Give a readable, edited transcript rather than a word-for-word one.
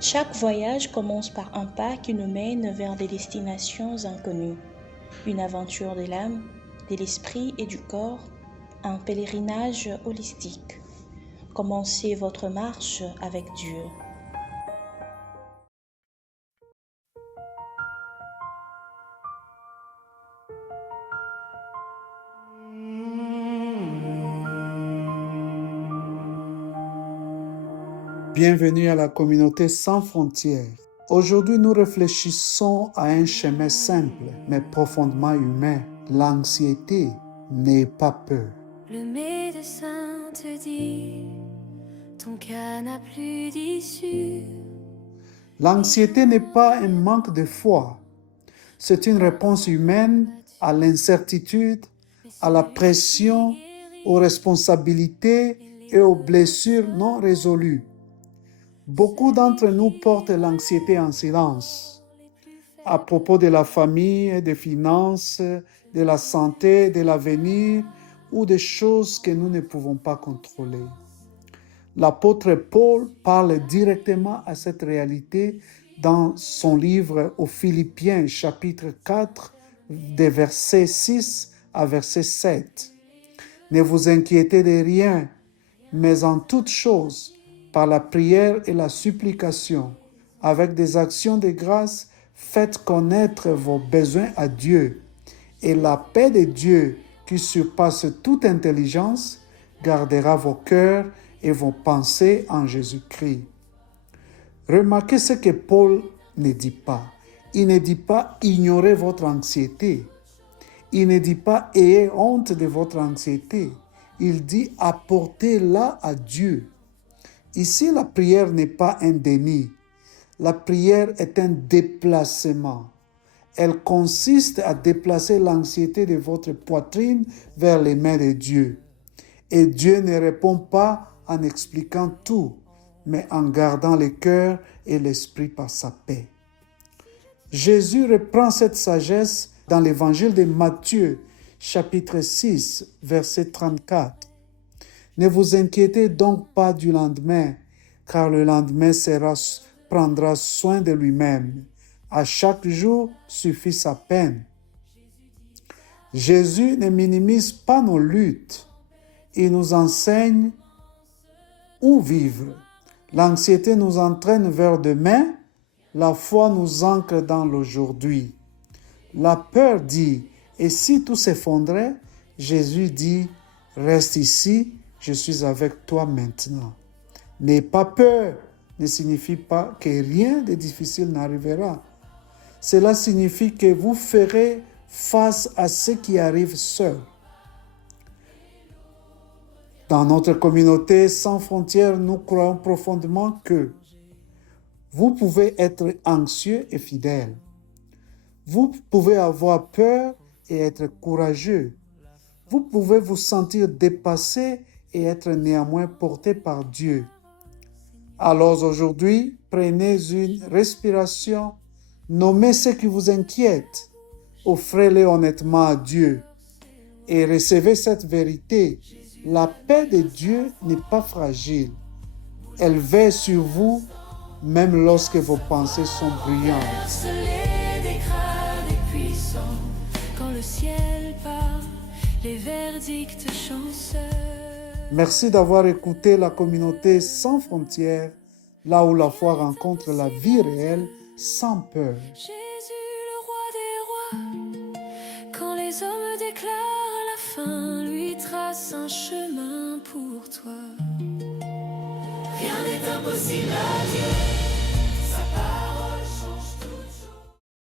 Chaque voyage commence par un pas qui nous mène vers des destinations inconnues. Une aventure de l'âme, de l'esprit et du corps, un pèlerinage holistique. Commencez votre marche avec Dieu. Bienvenue à la communauté sans frontières. Aujourd'hui, nous réfléchissons à un chemin simple mais profondément humain. L'anxiété n'est pas peur. Le médecin te dit, ton cas n'a plus d'issue. L'anxiété n'est pas un manque de foi. C'est une réponse humaine à l'incertitude, à la pression, aux responsabilités et aux blessures non résolues. Beaucoup d'entre nous portent l'anxiété en silence. À propos de la famille, des finances, de la santé, de l'avenir ou des choses que nous ne pouvons pas contrôler. L'apôtre Paul parle directement à cette réalité dans son livre aux Philippiens, chapitre 4, des versets 6 à verset 7. Ne vous inquiétez de rien, mais en toutes choses, par la prière et la supplication, avec des actions de grâce, faites connaître vos besoins à Dieu. Et la paix de Dieu, qui surpasse toute intelligence, gardera vos cœurs et vos pensées en Jésus-Christ. Remarquez ce que Paul ne dit pas. Il ne dit pas « ignorez votre anxiété ». Il ne dit pas « ayez honte de votre anxiété ». Il dit « apportez-la à Dieu ». Ici, la prière n'est pas un déni. La prière est un déplacement. Elle consiste à déplacer l'anxiété de votre poitrine vers les mains de Dieu. Et Dieu ne répond pas en expliquant tout, mais en gardant le cœur et l'esprit par sa paix. Jésus reprend cette sagesse dans l'évangile de Matthieu, chapitre 6, verset 34. Ne vous inquiétez donc pas du lendemain, car le lendemain prendra soin de lui-même. À chaque jour suffit sa peine. Jésus ne minimise pas nos luttes. Il nous enseigne où vivre. L'anxiété nous entraîne vers demain, la foi nous ancre dans l'aujourd'hui. La peur dit, et si tout s'effondrait? Jésus dit, reste ici, je suis avec toi maintenant. N'aie pas peur ne signifie pas que rien de difficile n'arrivera. Cela signifie que vous ferez face à ce qui arrive seul. Dans notre communauté sans frontières, nous croyons profondément que vous pouvez être anxieux et fidèle. Vous pouvez avoir peur et être courageux. Vous pouvez vous sentir dépassé et être néanmoins porté par Dieu. Alors aujourd'hui, prenez une respiration, nommez ce qui vous inquiète, offrez-le honnêtement à Dieu et recevez cette vérité. La paix de Dieu n'est pas fragile. Elle veille sur vous même lorsque vos pensées sont brillantes. Quand le ciel part, les verdicts chanceux. Merci d'avoir écouté la communauté sans frontières, là où la foi rencontre la vie réelle sans peur. Jésus, le roi des rois, quand les hommes déclarent la fin, lui trace un chemin pour toi. Rien n'est impossible à Dieu.